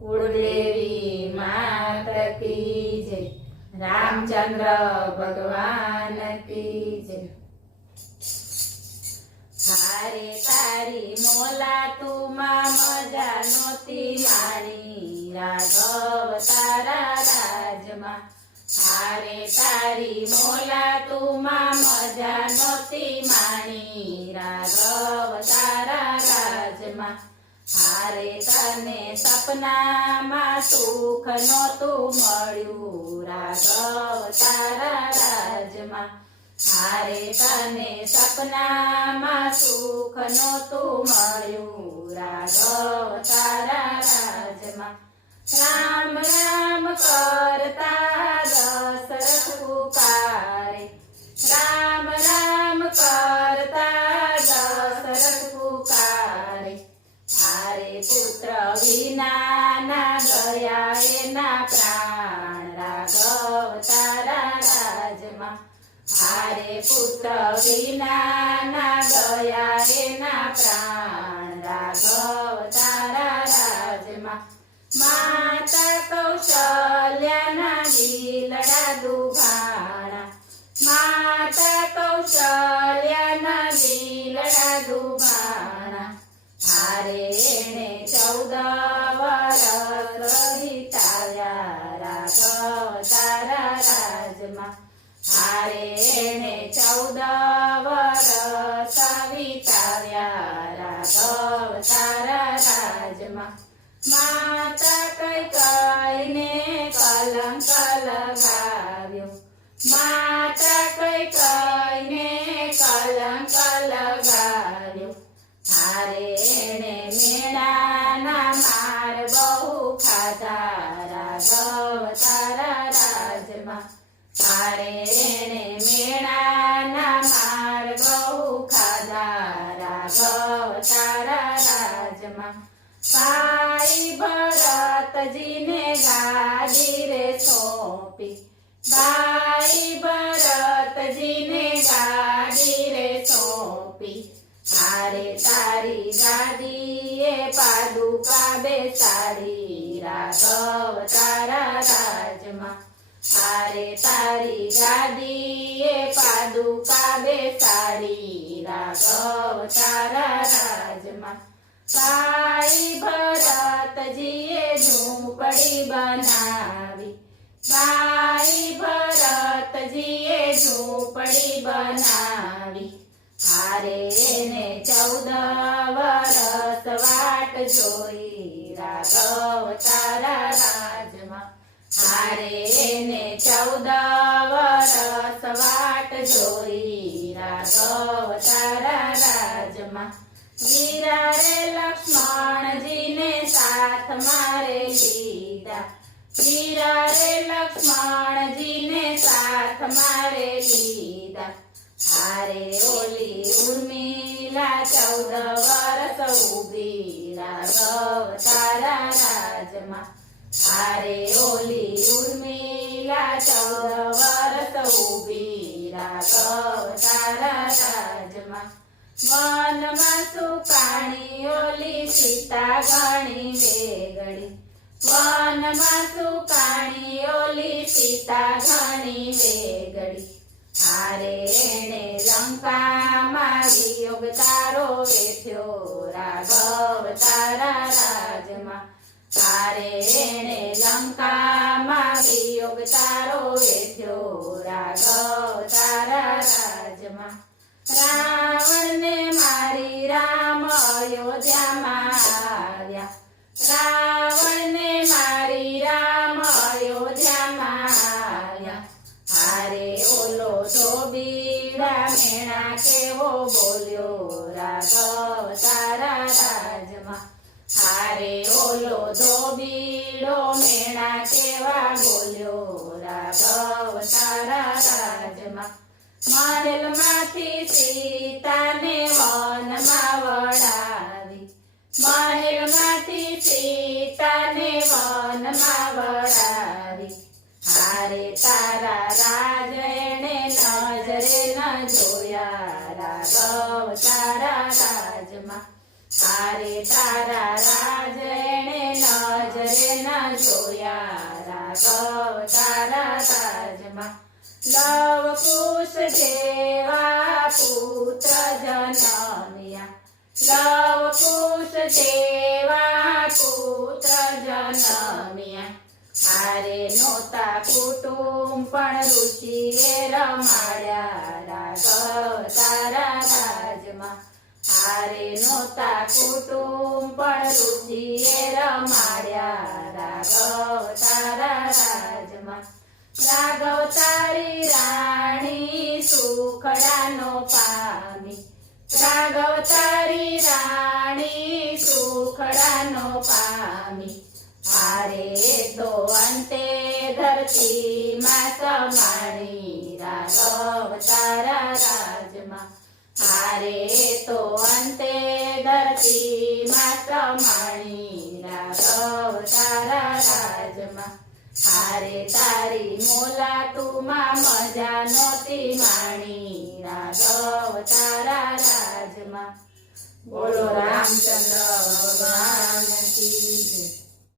कुलदेवी माता की जय। रामचंद्र भगवान की जय। हारे तारी मोला तुमा मजा नोती माणी राघव तारा राजमा। हारे तारी मोला तुमा मजा नोती माणी राघव तारा राजमा। हारे तने सपनामां सुख नोतुं मळ्युं राघव तारा राजमा। हारे तने सपनामां सुख नोतुं मळ्युं राघव तारा राजमा। राम राम करता दशरथ पुकारे। राम राम करता दशरथ पुकारे। हारे पुत्र विना ना गया एना प्राण राघव तारा राजमा। हारे पुत्र विना ना गया एना प्राण राघव तारा राजमा। माता कौशल्याना दिलड़ा दुभाणा। माता कौशल्याना दिलड़ा दुभाणा। हारे एणे 14 वरस वीताव्या राघव तारा राजमा। हारे एणे 14 वरस वीताव्या राघव तारा राजमा। माता कैकेयीने कलंक लगाव्यो। माता कैकेयीने कलंक लगाव्यो। हारे एणे मेणाना मार बहु खाधा राघव तारा राजमा। हारे एणे मेणाना मार बहु खाधा राघव तारा राजमा। भाई भरतजीने गादी रे सोंपी। भाई भरतजीने गादी रे सोंपी। हारे तारी गादीए पादुका बेसाडी राघव तारा राजमा। हारे तारी गादीए पादुका बेसाडी राघव तारा राजमा। भाई भरतजीए झूंपड़ी बनावी। भाई भरतजीए झूंपड़ी बनावी। हारे एने 14 वरस वाट जोई राघव तारा राजमा। हारे एने 14 वरस वाट जोई राघव तारा राजमा। वीरा रे लक्ष्मण जी ने साथ मारे लीधा। वीरा रे लक्ष्मण जी ने साथ मारे लीधा। हारे ओली उर्मिला 14 वरस उभी राघव तारा राजमा। हारे ओली उर्मिला 14 वरस उभी राघव तारा राजमा। वनमा सुकाणी ओली सीता घणी वेगळी। वनमा सुकाणी ओली सीता घणी वेगळी। हारे एणे लंकामां वियोग तारो वेठ्यो राघव तारा राजमा। हारे एणे लंकामां वियोग तारो वेठ्यो राघव तारा राजमा। रावण ने मारी राम अयोध्यामां आव्या। रावण ने मारी राम अयोध्यामां आव्या। हारे ओलो धोबीड़ा मेणा केवो बोल्यो राघव तारा राजमा। हारे ओलो धोबीड़ो मेणा केवा बोल्यो राघव तारा राजमा। महल माथी सीताने वनमा वळावी। महल माथी सीताने वनमा वळावी। हारे तारा राज एणे नजरे न जोया राघव तारा राजमा। હારે તારા રાજ એણે નજરે ન જોયા રાઘવ તારા રાજમાં લવ કુશ જેવા પુત્ર જન્મ્યા લવ કુશ જેવા પુત્ર જન્મ્યા હારે નોતા કુટુંબ પણ ઋષિએ રમાડ્યા રાઘવ તારા રાજમાં હારે નોતા કુટુંબ પણ ઋષિએ રમાડ્યા રાઘવ તારા રાજમાં રાઘવ તારી રાણી સુખડાનો પામી રાઘવ તારી રાણી સુખડાનો પામી હારે તો અંતે ધરતીમાં સમાણી રાઘવ તારા રાજમાં હારે તો અંતે ધરતીમાં સમાણી રાઘવ તારા રાજમાં હારે તારી મોલા તુમાં મજા નોતી માણી રાઘવ તારા રાજમાં બોલો રામચંદ્ર ભગવાન